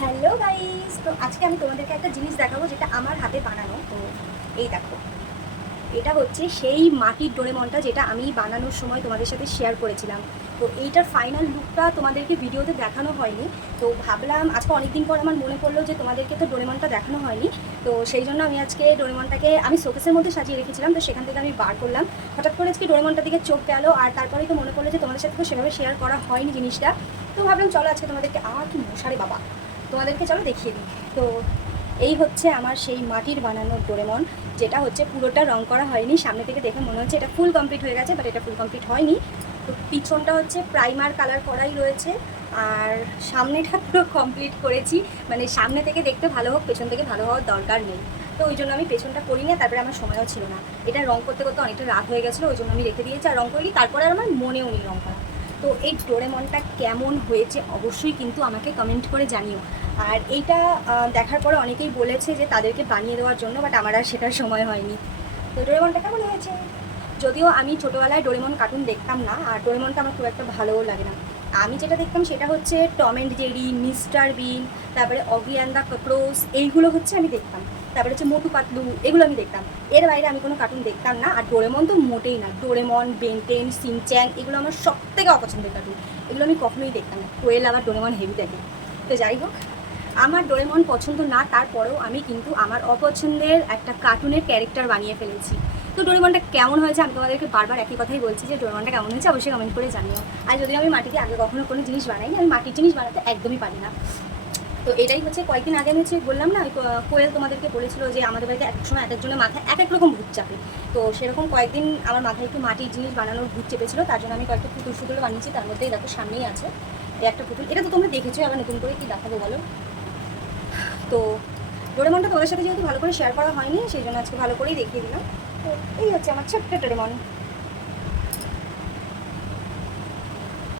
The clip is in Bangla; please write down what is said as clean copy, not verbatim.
হ্যালো গাইস, তো আজকে আমি তোমাদেরকে একটা জিনিস দেখাবো যেটা আমার হাতে বানানো। তো এই দেখো, এটা হচ্ছে সেই মাটির ডোরেমনটা যেটা আমি বানানোর সময় তোমাদের সাথে শেয়ার করেছিলাম। তো এইটার ফাইনাল লুকটা তোমাদেরকে ভিডিওতে দেখানো হয়নি। তো ভাবলাম আজকে অনেকদিন পর আমার মনে পড়লো যে তোমাদেরকে তো ডোরেমনটা দেখানো হয়নি। তো সেই জন্য আমি আজকে ডোরেমনটাকে আমি শোকেসের মধ্যে সাজিয়ে রেখেছিলাম, তো সেখান থেকে আমি বার করলাম। হঠাৎ করে আজকে ডোরেমনটার দিকে চোখ গেলো, আর তারপরেই তো মনে পড়লো যে তোমাদের সাথে তো সেভাবে শেয়ার করা হয়নি জিনিসটা। তো ভাবলাম চলো আজকে তোমাদেরকে, কি মশারে বাবা, তোমাদেরকে চলো দেখিয়ে দিই। তো এই হচ্ছে আমার সেই মাটির বানানোর ডোরেমন, যেটা হচ্ছে পুরোটা রং করা হয়নি। সামনে থেকে দেখে মনে হচ্ছে এটা ফুল কমপ্লিট হয়ে গেছে, বাট এটা ফুল কমপ্লিট হয়নি। তো পিছনটা হচ্ছে প্রাইমার কালার করাই রয়েছে, আর সামনেটা পুরো কমপ্লিট করেছি। মানে সামনে থেকে দেখতে ভালো হোক, পেছন থেকে ভালো হওয়ার দরকার নেই। তো ওই জন্য আমি পেছনটা করি না, তারপরে আমার সময়ও ছিল না। এটা রং করতে করতে অনেকটা রাত হয়ে গেছিলো, ওই জন্য আমি রেখে দিয়েছি আর রং করিনি। তারপরে আর আমার মনেও নেই রং করা। তো এই ডোরেমনটা কেমন হয়েছে অবশ্যই কিন্তু আমাকে কমেন্ট করে জানিও। আর এইটা দেখার পরে অনেকেই বলেছে যে তাদেরকে বানিয়ে দেওয়ার জন্য, বাট আমার আর সেটার সময় হয়নি। তো ডোরেমনটা কেমন হয়েছে? যদিও আমি ছোটোবেলায় ডোরেমন কার্টুন দেখতাম না, আর ডোরেমনটা আমার খুব একটা ভালোও লাগে না। আমি যেটা দেখতাম সেটা হচ্ছে টম অ্যান্ড জেরি, মিস্টার বিন, তারপরে অগি অ্যান্ড দ্য ককরোচ, এইগুলো হচ্ছে আমি দেখতাম। তারপরে হচ্ছে মোটু পাতলু, এগুলো আমি দেখতাম। এর বাইরে আমি কোনো কার্টুন দেখতাম না। আর ডোরেমন তো মোটেই না। ডোরেমন, বেনটেন, সিনচ্যান, এগুলো আমার সব থেকে অপছন্দের কার্টুন। এগুলো আমি কখনোই দেখতাম না। কোয়েল আবার ডোরেমন হেভি দেখে। তো যাই হোক, আমার ডোরেমন পছন্দ না, তারপরেও আমি কিন্তু আমার অপছন্দের একটা কার্টুনের ক্যারেক্টার বানিয়ে ফেলেছি। তো ডোরেমনটা কেমন হয়েছে আমি তোমাদেরকে বারবার একই কথাই বলছি যে ডোরেমনটা কেমন হয়েছে অবশ্যই কমেন্ট করে জানিও। আর যদিও আমি মাটিতে আগে কখনো কোনো জিনিস বানাইনি, আমি মাটির জিনিস বানাতে একদমই পারি না। তো এটাই হচ্ছে, কয়েকদিন আগে আমি হচ্ছে বললাম না, কোয়েল তোমাদেরকে বলেছিল যে আমাদের বাড়িতে এক সময় এক একজনের মাথায় এক এক রকম ভূত চাপে। তো সেরকম কয়েকদিন আমার মাথায় একটু মাটির জিনিস বানানোর ভূত চেপেছিল, তার জন্য আমি কয়েকটা পুতুল ফুতুল বানিয়েছি। তার মধ্যেই দেখো সামনেই আছে এই একটা পুতুল। এটা তো তোমরা দেখেছো, আবার নতুন করে কি দেখাবো বলো। তো ডোরেমনটা তোমাদের সাথে যেহেতু ভালো করে শেয়ার করা হয়নি, সেই জন্য আজকে ভালো করেই দেখিয়ে দিলাম। তো এই হচ্ছে আমার ছোট্ট ডোরেমন।